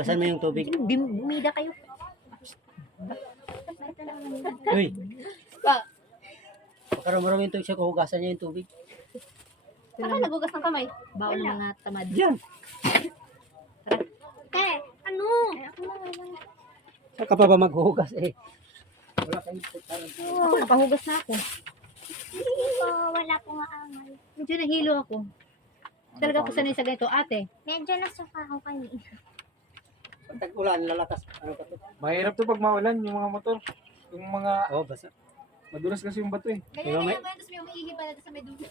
Hugasan mo yung tubig. Bumida kayo. Uy, Pa, pagkarami yung tubig siya, kuhugasan niya yung tubig. saka nagugas ng kamay. Baon ng mga tamad. Diyan. Ano? Saan ka pa ba maghuhugas eh? Wala kayong pagkaran. Ako, napahugas na ako. Hindi po, wala po nga amal. Medyo nahilo ako. Talaga ako sanay sa ganito, ate. Medyo nasuka ako kanina. Pag tag-ulan, lalakas. Ano ka to? Mahirap to pag maulan, yung mga motor. Yung mga, Oh, basa. madulas kasi yung bato eh. Ganyan na yan, tapos may umiihi pala sa may dulo.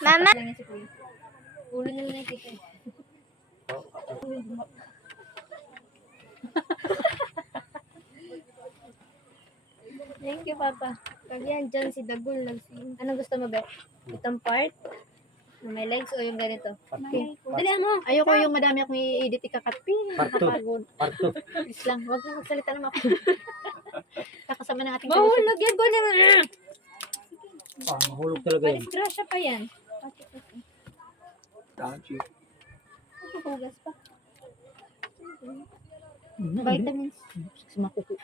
Mama? Lang yan si Kuya. Ulo na lang yung kita eh. Thank you, Papa. Pag yan dyan, si Dagul nagsing. Anong gusto mo, Be? Itong part? Na may legs o yung ganito? Malay po. Dali mo. Ayoko yung madami akong i-edit ikakat. Part two. Nakapagod. Parto. Please lang. Huwag na magsalita naman ako. Kakasama ng ating Mahulog yan ko naman. Ah, mahulog talaga yun. Disgrasya pa yan. Touchy. Hugas pa. Vitamins. Vitamins. Sumakuko.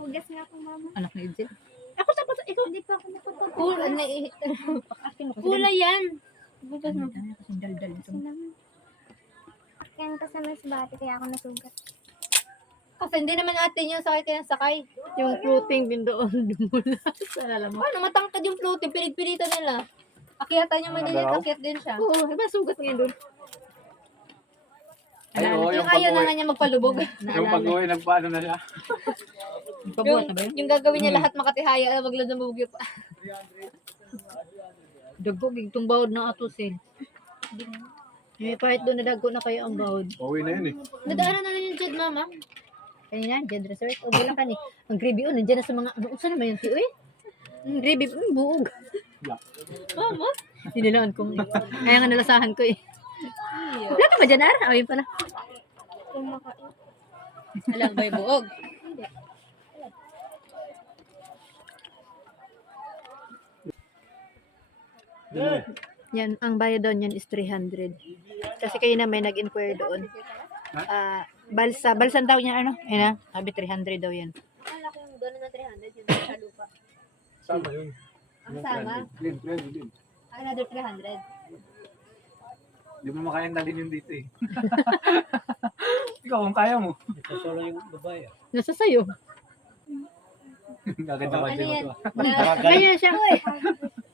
Hugas nga po, Mama. Anak ni Edsel. Ako sa ikaw. Hindi pa ako nakapag. Kulay yan. Hugas mo. Kasi dal-dal ito. Kaya kasama sa bati, kaya ako nasugat. Kasi hindi naman natin yung sakay kaya sakay. Yung floating din doon. Dumula. Sana alam mo. Ano, matangkad yung floating. Pilit-pilitan nila. Akyatan niya malilit. Nagalaw? Akyat din siya. Oo, diba sugat ngayon doon? Ay, oo, Yung yung ayaw na pag-uwi. nga niya magpalubog. Yung pag-uwi, nagpaano na siya. Pabuhat na ba yun? Yung gagawin niya lahat makatihaya. Wag lang namubugyo pa. Dagog, itong bawod ng atusin. May part doon na dago na kayo ang bawod. Pauwi na yun eh. Nadaanan na lang yung Jed, mama. Kanina, Jed Resort. O, wala ka ni. Ang gravy, nandiyan na sa mga, saan naman yung tiyo eh? Ang gravy, buog. Yeah. Mama? Sinilaan ko. Kaya nga nalasahan ko eh. Wala ka ba dyan, Ara? Ayun pala. Kumakain. Alam ba yung buog? Yan, ang bayad doon yan is 300. Kasi kayo na may nag-inquire doon. Balsan daw niya ano? Ayun na, sabi 300 daw yan. Wala ko yung doon na 300, yung sa lupa. Sama yun. Ang sama, Clean. another 300. Di mo makayang dalhin yun dito eh. Ikaw, kung kaya mo. Ito solo yung babae. Nasa sayo. Gaganda ka Ano din yan? mo Kaya siya.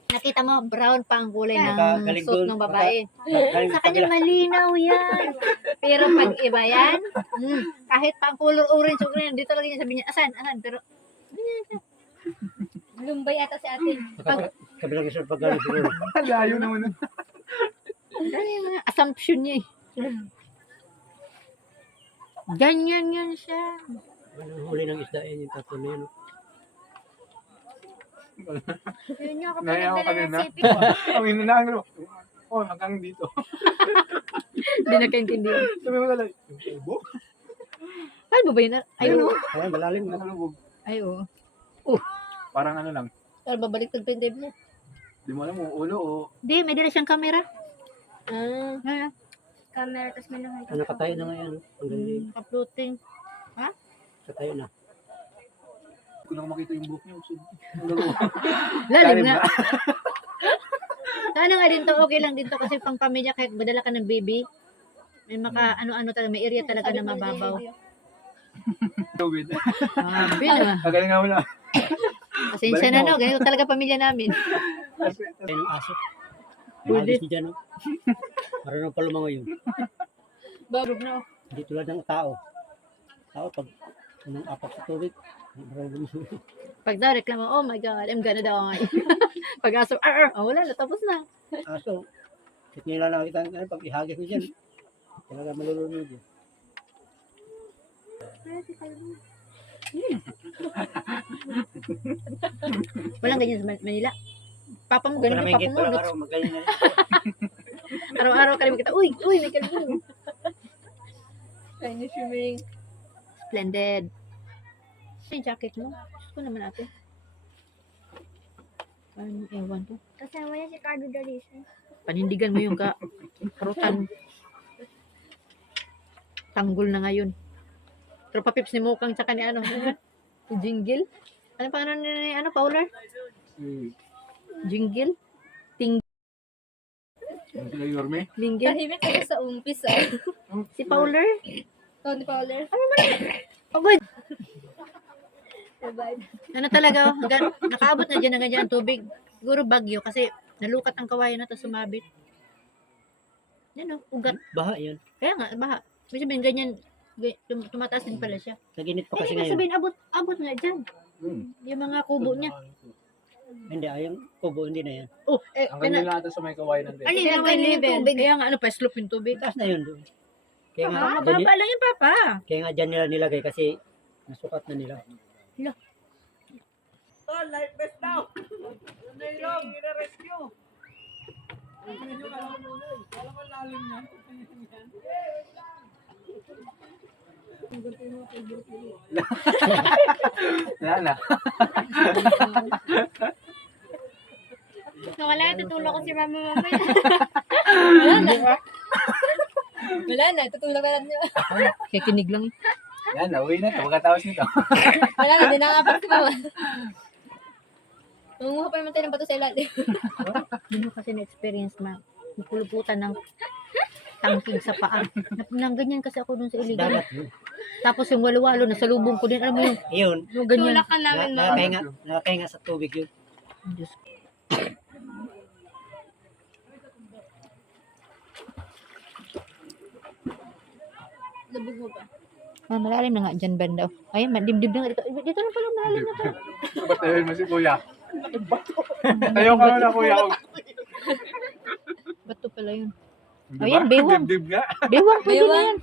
Nakita mo, brown pa ang kulay ng Galing suit doon. ng babae. Galing Sa kanya malinaw yan. Pero pag iba yan, kahit pa ang color orange o green, dito lagi niya sabi niya, asan? Pero, lumbay ata si ate. Pag, Kabilang isa pag galing siguro. Layo naman nun. ano yung mga assumption niya eh. Ganyan yan siya. Anong huli ng isda yan yung tatlo na yun. Yun yung ako Naya ako pinagdala ng kanina. sipi. Ang inanaan ko. Oh, hanggang dito. Hindi nakaintindihan. Sabi mo talaga, yung elbo? Ano ba yun? Ayun o. Ayan, malalim na. Nakalubog. Ay oo. Parang ano lang. Pero babalik pa yung table niya. Di mo alam mo, ulo o Hindi, may dala siyang camera. Ah, Camera, tapos may nakita. Ano, nakatayo na ngayon. Ang galing. uploading. Nakatayo na. Hindi ko lang makita yung buhok niya. Ang gagawa. Lalim nga. Sana nga din to, okay lang din to kasi pang pamilya kahit badala ka ng baby. May maka ano-ano talaga, may area talaga na mababaw. COVID. Sabi na. Kagaling nga mo na. Pasensya na no, ganito talaga pamilya namin. Ayun ang aso. Pwede. Magis niya dyan, no? Marunong pa lumangoy yun. Barog na. Hindi tulad ng tao. Tao, pag nung apak sa tubig, marunong lumangoy. Pag daw reklamo, oh my God, I'm gonna die. Pag aso, wala na, tapos na. Aso, kahit nila nakakita ng pag ihagis mo dyan, talaga malulunod yun. Walang ganyan sa Manila. Papa mo, ganun Kung yung may papa mo. araw-araw, magaling na rin. Araw-araw ka rin kita, uy, may kalbong. Kaya niya swimming. Splendid. May jacket mo? Gusto ko naman ate. Ano, ewan ko. Kasama niya si Cardo Dalisan. Panindigan mo yung karutan. Tanggol na ngayon. Tropa Pips ni Mukang tsaka ni ano. Jingle. Ano pa ni ano, Fowler? Jingle? Ang sila Yorme. Linggil? Tahimik ako sa umpis ah. Si Fowler? Tony Fowler. Pagod. Survive. Ano talaga, nakaabot na dyan ng ganyan ang tubig. Siguro bagyo kasi nalukat ang kawayan na to sumabit. Yan o, ugat. Baha yun. Kaya nga, baha. Ibig sabihin, ganyan, tumataas din pala siya. Naginit pa kasi Ibig ngayon. sabihin, abot nga dyan. Yung mga kubo niya. Hindi, yung kubo, hindi na yan. Oh, Ang kanila ata sa may kawayan ng ano Hindi, yung nagkaroon ng level? tubig. Kaya nga, ano pa, slope yung tubig. Taas na yun doon. Kaya nga, Ah, dyan, baba lang yung papa. kaya nga dyan nila nilagay kasi nasukat na nila. Wala na. Wala, tutulog ko si mama mamaya. Wala na, tutulog ka lang niya. Kikinig lang. Yan, nauwi na ito. Pagkatapos nito. Wala na, din nakapag si mama. Nangunguha pa naman tayo ng bato sa ilalim. Hindi mo kasi na-experience puluputan ng tangking sa paa. Nang ganyan kasi ako dun sa iligan. Dagat yun. Tapos yung walo-walo, nasa lubong ko din. Alam mo yun, Yun, yung ganyan. Tulak ka namin mama. nakakahinga sa tubig yun. Diyos ko. Labog mo ba? Malalim na nga dyan banda. Ayun, madibdib na nga dito. Dito na pala malalim na to. Batayin mo si kuya. Tayo ka na kuya. Bato pala yun. Diba? Ayan, bewang. Dibdib nga. Bewang, pwede na Bewang. yan.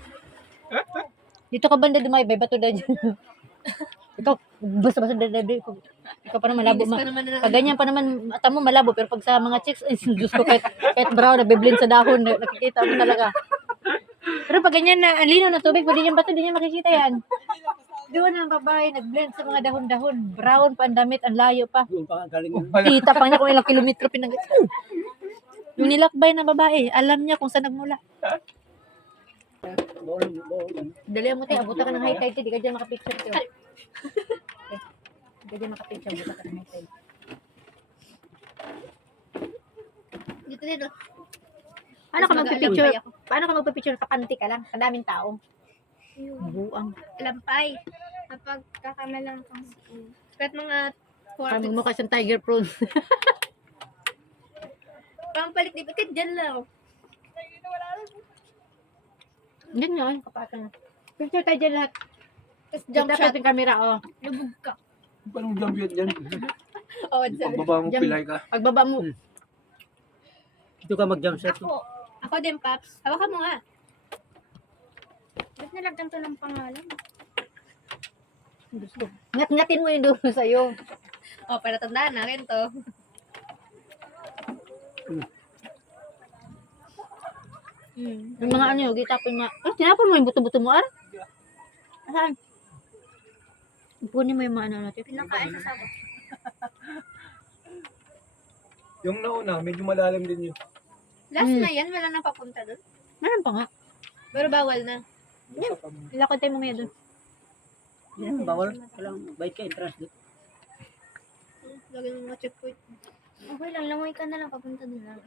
Dito ka banda dumay, bay, bato na dyan. Ikaw, basta-basta dali. Ikaw pa naman malabo. Inis ka naman na. Pag ganyan pa naman, mata mo malabo. Pero pag sa mga chicks, ay, Diyos ko, kahit brown, nagbiblend sa dahon, nakikita mo talaga. Pero pag ganyan na, ang lino na tubig, pwede yung bato, di niya makikita yan. Doon ang babae, nag-blend sa mga dahon-dahon. Brown pa ang damit, ang layo pa. Doon pa galing yun. Kita pa niya kung ilang kilometro pinag... Yung nilakbay ng babae, alam niya kung saan nagmula. Bawal. Dali mo tayo, abutan ka ng high tide, di ka dyan makapicture. Tiyo. Okay. Di ka dyan makapicture, abutan ka ng high tide. Dito dito. Paano ka Mas magpipicture? mag-alambay ako. Paano ka magpipicture? Kapanti ka lang, kadaming tao. Buang. Lampay. Kapag kakamalang kang kahit mga Parang mukha siyang tiger prawn. pampalit di ba? Kahit dyan lang. Hindi nga, kapatan. Picture tayo dyan lahat. Tapos Jump jump shot shot. yung camera, oh. Lubog ka. Paano jump yun dyan? Oo, sabi. Pagbaba mo, Jump. pilay ka. Pagbaba mo, Dito ka mag-jump shot. Ako. Ako din, Paps. Hawakan mo nga. Ba't nalagyan to ng pangalan? gusto. Ngat-ngatin mo yung dulo sa'yo. Oh, para tandaan na rin to. Yung mga ano, gitapon mo. Tinapon mo yung buto-buto mo, ar? Saan? Punin mo yung mga ano natin. Pinakain sa sabot. Yung nauna, medyo malalim din yun. Last na yan, wala nang papunta doon. Meron pa nga. Pero bawal na. Ilakad tayo mamaya doon. Yan, bawal. Walang bike ka, entrance doon. Lagyan mo mga checkpoint. Okay lang, langoy ka na lang papunta doon lang.